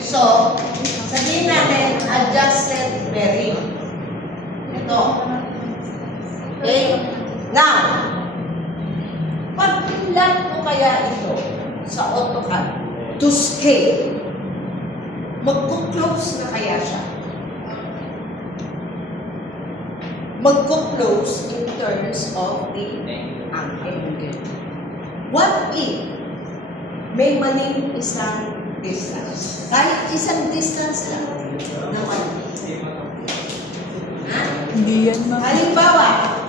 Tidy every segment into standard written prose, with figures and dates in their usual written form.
So, sabihin natin, adjusted bearing. Ito. Okay? Now, pag pinlan ko kaya ito sa AutoCAD to scale, magko-close na kaya siya? Magko-close in terms of the angle. What if may maling isang distance? Kahit isang distance lang naman. Ha? Hindi yan Halimbawa,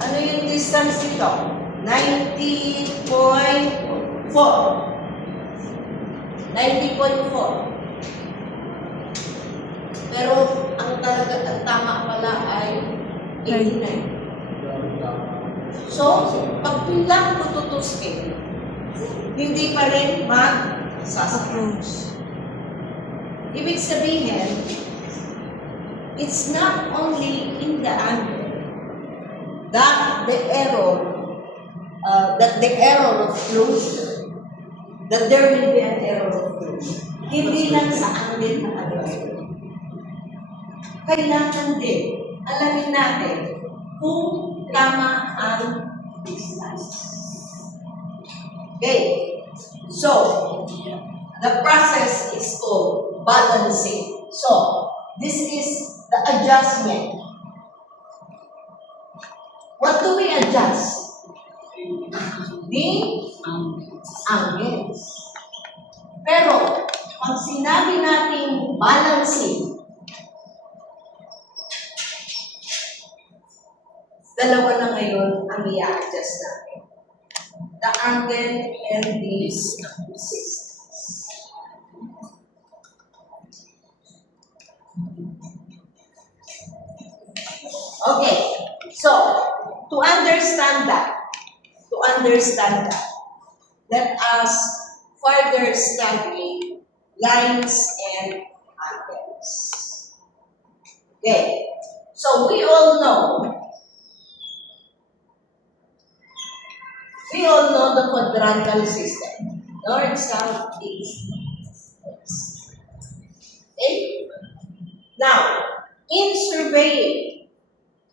ano yung distance nito? 90.4. 90.4. Pero ang tama pala ay 89. So, pag pinlang ko to scale, hindi pa rin mag-approach. Ibig sabihin, it's not only in the angle that the error of closure, that there will be an error of closure. Hindi lang sa angle na agad. Kailangan din, alamin natin kung tama ang distance. Okay. So, the process is called balancing. So, this is the adjustment. What do we adjust? The angles. Pero, pag sinabi natin balancing, dalawa na ngayon ang i-adjust natin. The angle and the distance. Okay, so to understand that, let us further study lines and angles. Okay, so we all know the quadrantal system. North, south, east, west. Okay? Now, in surveying,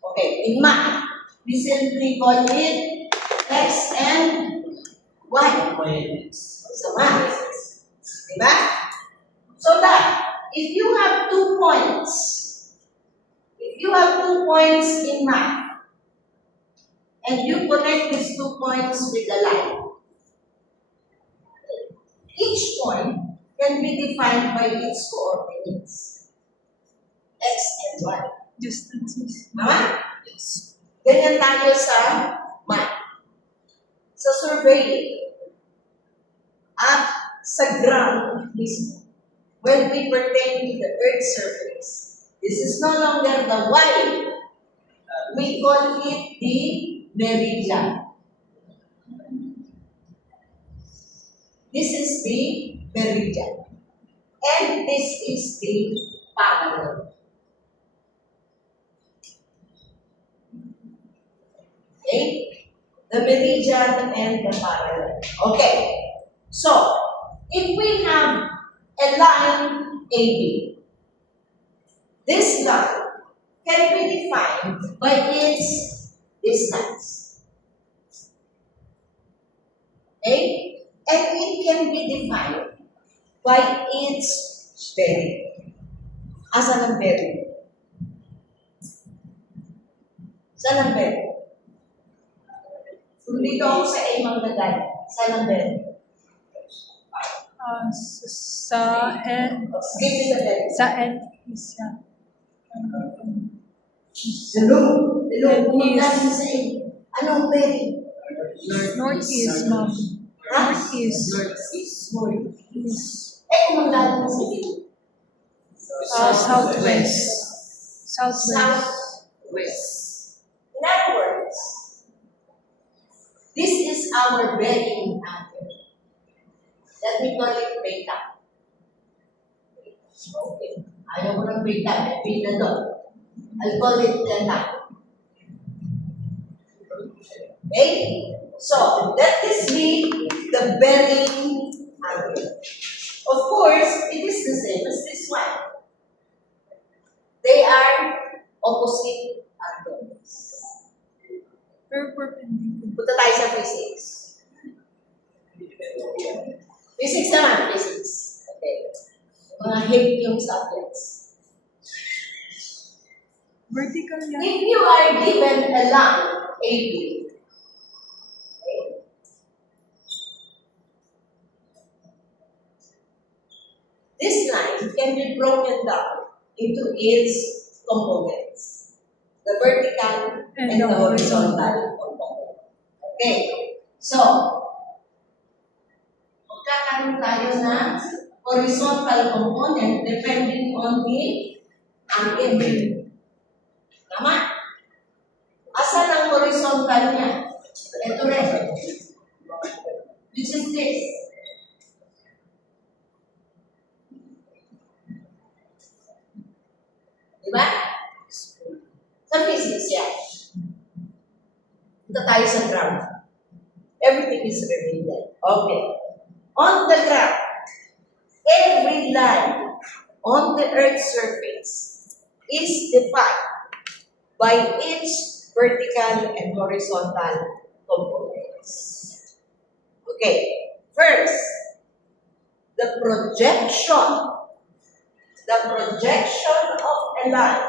okay, in math, we simply call it X and Y. So, math. Diba? So that, if you have 2 points, in math, and you connect these 2 points with a line, each point can be defined by its coordinates, X and Y. distances. Tama? Yes. Ganyan tayo sa math. Sa surveying, at sa ground mismo, when we pertain to the Earth's surface, this is no longer the Y. We call it the meridian. This is the meridian. And this is the parallel. Okay? The meridian and the parallel. Okay. So, if we have a line AB, this line can be defined by its distance. Okay? And it can be defined by its bearing. Asan ang bearing? Saan ang bearing? Kung dito ako sa A maglagay, saan ang bearing? Sa N. Give me the bearing. Sa N is Dulong. North Natin sa A. Anong bearing? Northeast, ma'am. Ha? Northeast. Northeast. Eh, kung natin sa A. Southwest. Southwest. Southwest. In other words, this is our bearing angle. Let me call it beta. Okay. Ayaw ko ng beta. May beta doon. I'll call it delta. Okay? So, let this be the bearing angle. Of course, it is the same as this one. They are opposite angles. Perpendicular. Punta tayo sa physics. Physics naman, physics. Okay. Mga hate yung subjects. Vertical yan. If you are given a line, AB, okay, this line can be broken down into its components. The vertical and the horizontal component. Okay. So, magkakaroon tayo ng horizontal component depending on the angle. Tama? Asan ang horizontal niya? Ito rin. Which is this? Diba? Sa physics yan. Punta tayo sa ground. Everything is related. Okay. On the ground, every line on the Earth's surface is defined by its vertical and horizontal components. Okay. First, the projection of a line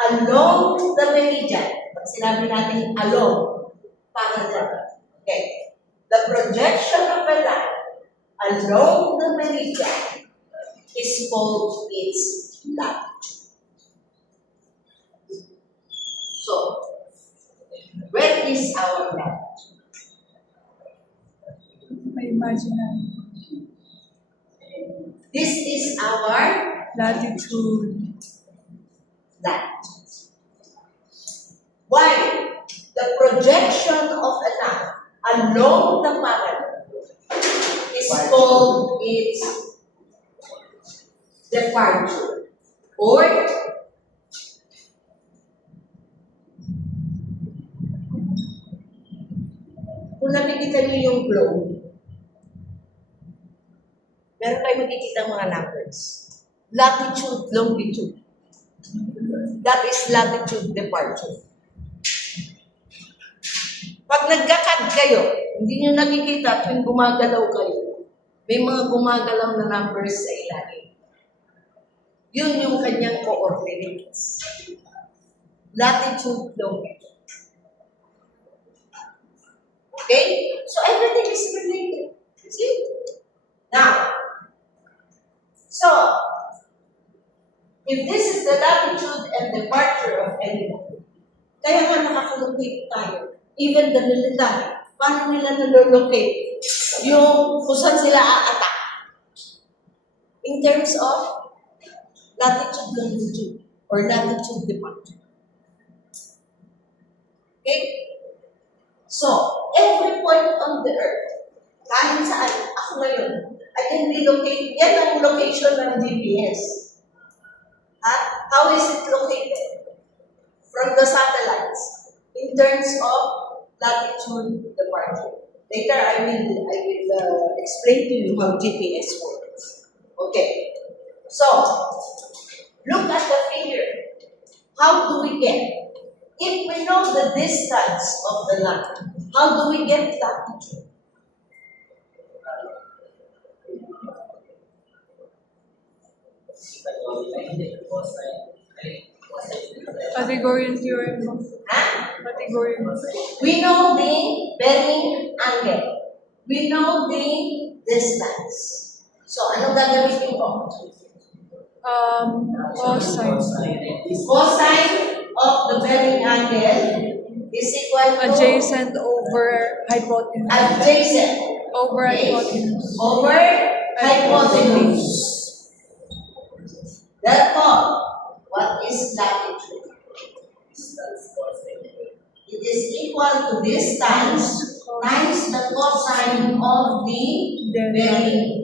along the meridian. Pag sinabi natin along, parallel. Okay. The projection of a line along the meridian is called its latitude. So, where is our latitude? May imaginary. This is our Latitude. latitude. Why? The projection of a line along the parallel is called its departure. Or kung nakikita niyo yung globe, meron kayo makikita mga numbers. Latitude, longitude. That is latitude departure. Pag nagkakad kayo, hindi nyo nakikita tuwing gumagalaw kayo. May mga gumagalaw na numbers sa ilalim. Yun yung kanyang coordinates. Latitude, longitude. Okay? So everything is related. See? Now, so, if this is the latitude and departure of anyone, kaya nga nakakalocate tayo. Even the military, paano nila nalolocate? Yung kung saan sila a-attack. In terms of latitude, longitude, or latitude departure. Okay? So, every point on the earth, kahit saan, ako ngayon, I can relocate. Yan ang location ng GPS. How is it located? From the satellites, in terms of latitude departure. Later, I will explain to you how GPS works. Okay. So, look at the figure. How do we get? If we know the distance of the line, how do we get latitude? Pythagorean theorem. Huh? Pythagorean. We know the bearing angle. We know the distance. So, anong gagamitin ko? Cosine. Cosine of the bearing angle is equal to Adjacent over hypotenuse. adjacent Over hypotenuse. over hypotenuse. Therefore, what is latitude? It is equal to distance times the cosine of the bearing